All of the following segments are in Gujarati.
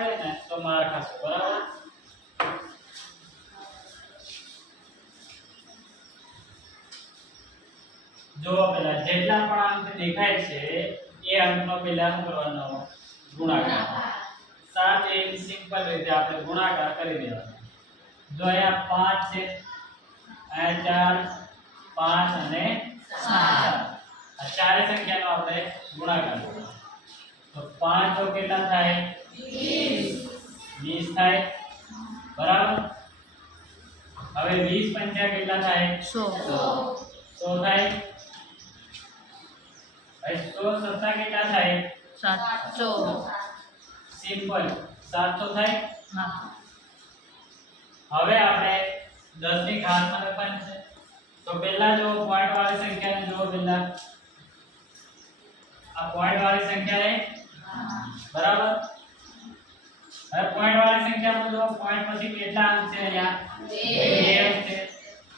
આવડે ને તો માર ખાશો બરાબર જો પેલા જેટલા પણ અંક દેખાય છે એ અંકનો પેલા શું કરવાનો ગુણાકાર 7 એ સિમ્પલ રીતે આપણે ગુણાકાર કરી દેવાનો જો અહીંયા 5 છે અહીંયા 4 5 અને 7 આ ચારે સંખ્યાનો આપણે ગુણાકાર કરવાનો તો 5 તો કેટલા થાય 20 થાય બરાબર હવે 20 પંચા કેટલા થાય 100 થાય હવે 100 સત્તા કેટલા થાય 700 સિમ્પલ 700 થાય હા હવે આપણે 10 ની ઘાતમાં લખવાનું છે તો પહેલા જો પોઈન્ટ વાળી સંખ્યાને જો પહેલા આ પોઈન્ટ વાળી સંખ્યા છે બરાબર હવે પોઈન્ટ વાળી સંખ્યામાં જો પોઈન્ટ પછી કેટલા અંક છે અહીંયા 2 છે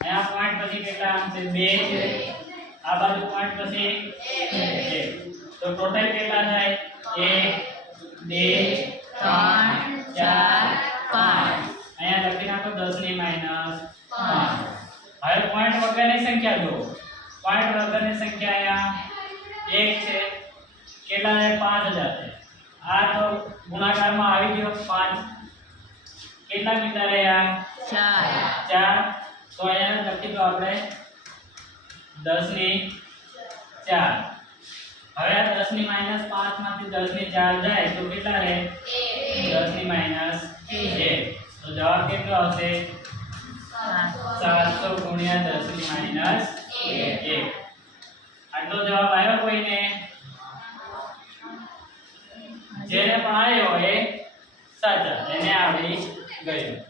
અહીંયા પોઈન્ટ પછી કેટલા અંક છે 2 છે આ બાજુ પોઈન્ટ પછી 1 તો ટોટલ કેટલા થાય 1 2 3 4 5 અહીંયા લખી નાખો 10 ની માઈનસ 5 હવે પોઈન્ટ વગરની સંખ્યા જો પોઈન્ટ વગરની સંખ્યા અહીંયા 1 છે કેટલા છે 5000 છે આ તો ગુણાકારમાં આવી ગયો 5 કેટલા મીટર રહ્યા 4 તો અહીંયા લખી દો આપણે 10 ની 4 હવે આ 10 ની માઈનસ 5 માંથી 10 ની 4 જાય તો કેટલા રહે 10 ની માઈનસ 1 તો જવાબ કેટલો આવશે 700 ગુણ્યા 10 ની માઈનસ 1 આટલો જવાબ આવ્યો કોઈને જેને પણ આવ્યો એ સાચા એને આવડી ગયું